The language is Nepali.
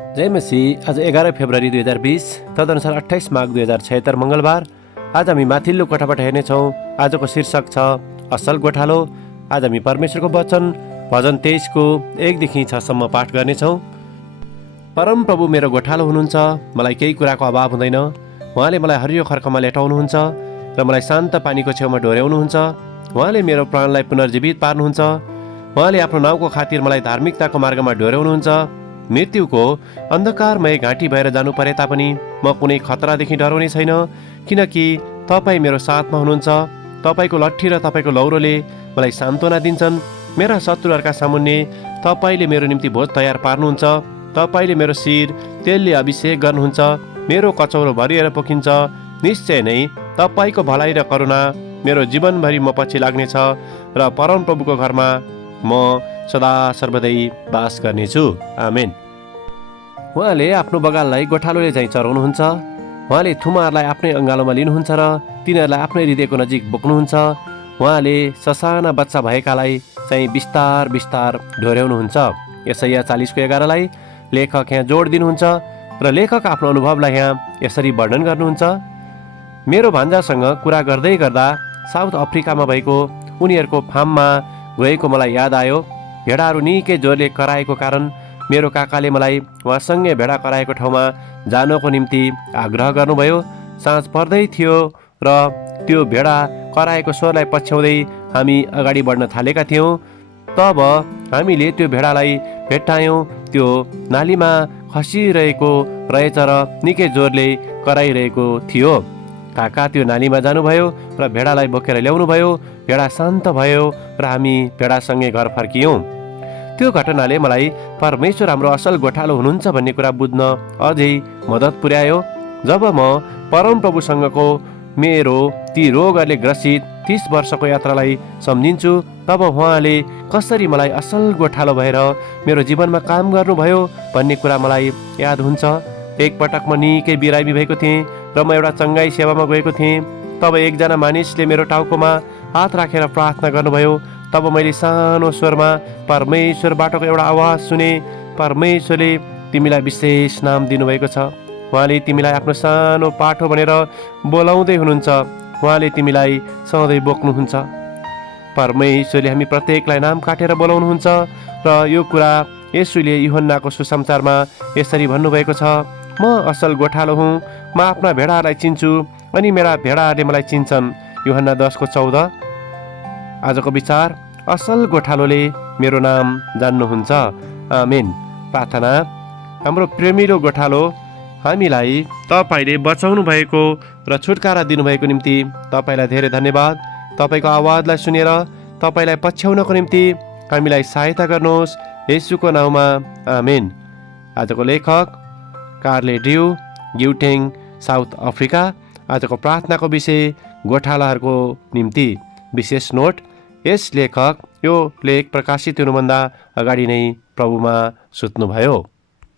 जय मसीह। आज 11 फेब्रुअरी 2020 तदनुसार 28 माघ 2076 मङ्गलबार। आज हामी माथिल्लो कोठाबाट हेर्नेछौँ। आजको शीर्षक छ असल गोठालो। आज हामी परमेश्वरको वचन भजन 23 को 1 देखि 6 सम्म पाठ गर्नेछौँ। परम प्रभु मेरो गोठालो हुनुहुन्छ, मलाई केही कुराको अभाव हुँदैन। उहाँले मलाई हरियो खर्कमा लेटाउनुहुन्छ र मलाई शान्त पानीको छेउमा डोर्याउनुहुन्छ। उहाँले मेरो प्राणलाई पुनर्जीवित पार्नुहुन्छ। उहाँले आफ्नो नाउँको खातिर मलाई धार्मिकताको मार्गमा डोर्याउनुहुन्छ। मृत्युको अन्धकारमय घाँटी भएर जानु परे तापनि म कुनै खतरादेखि डराउने छैन, किनकि तपाईँ मेरो साथमा हुनुहुन्छ। तपाईँको लट्ठी र तपाईँको लौरोले मलाई सान्त्वना दिन्छन्। मेरा शत्रुहरूका सामुन्ने तपाईँले मेरो निम्ति भोज तयार पार्नुहुन्छ। तपाईँले मेरो शिर तेलले अभिषेक गर्नुहुन्छ। मेरो कचौरो भरिएर पोखिन्छ। निश्चय नै तपाईँको भलाइ र करुणा मेरो जीवनभरि म पछि लाग्नेछ र परमप्रभुको घरमा म सदा सर्वदै बास गर्नेछु। आमेन। उहाँले आफ्नो बगाललाई गोठालोले चाहिँ चराउनुहुन्छ। उहाँले थुमाहरूलाई आफ्नै अँगालोमा लिनुहुन्छ र तिनीहरूलाई आफ्नै हृदयको नजिक बोक्नुहुन्छ। उहाँले ससाना बच्चा भएकालाई चाहिँ बिस्तार बिस्तार डोर्याउनुहुन्छ। यसैया 40 को 11 लेखक यहाँ जोड दिनुहुन्छ र लेखक आफ्नो अनुभवलाई यहाँ यसरी वर्णन गर्नुहुन्छ। मेरो भान्जासँग कुरा गर्दै गर्दा साउथ अफ्रिकामा भएको उनीहरूको फार्ममा गएको मलाई याद आयो। भेडाहरू निकै जोरले कराएको कारण मेरो काकाले मलाई उहाँसँगै भेडा कराएको ठाउँमा जानको निम्ति आग्रह गर्नुभयो। साँझ पर्दै थियो र त्यो भेडा कराएको स्वरलाई पछ्याउँदै हामी अगाडि बढ्न थालेका थियौँ। तब हामीले त्यो भेडालाई भेट्टायौँ। त्यो नालीमा खसिरहेको रहेछ र निकै जोरले कराइरहेको थियो। काका त्यो नालीमा जानुभयो र भेडालाई बोकेर ल्याउनु भयो। भेडा शान्त भयो र हामी भेडासँगै घर फर्कियौँ। त्यो घटनाले मलाई परमेश्वर हाम्रो असल गोठालो हुनुहुन्छ भन्ने कुरा बुझ्न अझै मद्दत पुर्यायो। जब म परमप्रभुसँगको मेरो ती रोगहरूले ग्रसित 30 वर्षको यात्रालाई सम्झिन्छु, तब उहाँले कसरी मलाई असल गोठालो भएर मेरो जीवनमा काम गर्नुभयो भन्ने कुरा मलाई याद हुन्छ। एकपटक म निकै बिरामी भएको थिएँ र म एउटा चङ्गाई सेवामा गएको थिएँ। तब एकजना मानिसले मेरो टाउकोमा हात राखेर प्रार्थना गर्नुभयो। तब मैले सानो स्वरमा परमेश्वरबाटको एउटा आवाज सुने। परमेश्वरले तिमीलाई विशेष नाम दिनुभएको छ। उहाँले तिमीलाई आफ्नो सानो पाठो भनेर बोलाउँदै हुनुहुन्छ। उहाँले तिमीलाई सधैँ बोक्नुहुन्छ। परमेश्वरले हामी प्रत्येकलाई नाम काटेर बोलाउनुहुन्छ र यो कुरा येशूले यूहन्नाको सुसमाचारमा यसरी भन्नुभएको छ, म असल गोठालो हुँ, म आफ्ना भेडाहरूलाई चिन्छु अनि मेरा भेडाहरूले मलाई चिन्छन्। यूहन्ना 10 को 14। आजको विचार, असल गोठालोले मेरो नाम जान्नुहुन्छ। आमेन। प्रार्थना। हाम्रो प्रेमिलो गोठालो, हामीलाई तपाईँले बचाउनु भएको र छुटकारा दिनुभएको निम्ति तपाईँलाई धेरै धन्यवाद। तपाईँको आवाजलाई सुनेर तपाईँलाई पछ्याउनको निम्ति हामीलाई सहायता गर्नुहोस्, येशूको नाउँमा। आमेन। आजको लेखक कार्ले ड्यू, ग्युटेङ, साउथ अफ्रिका। आजको प्रार्थनाको विषय गोठालाहरूको निम्ति। विशेष नोट, यस लेखक यो लेख प्रकाशित हुनुभन्दा अगाडि नै प्रभुमा सुत्नुभयो।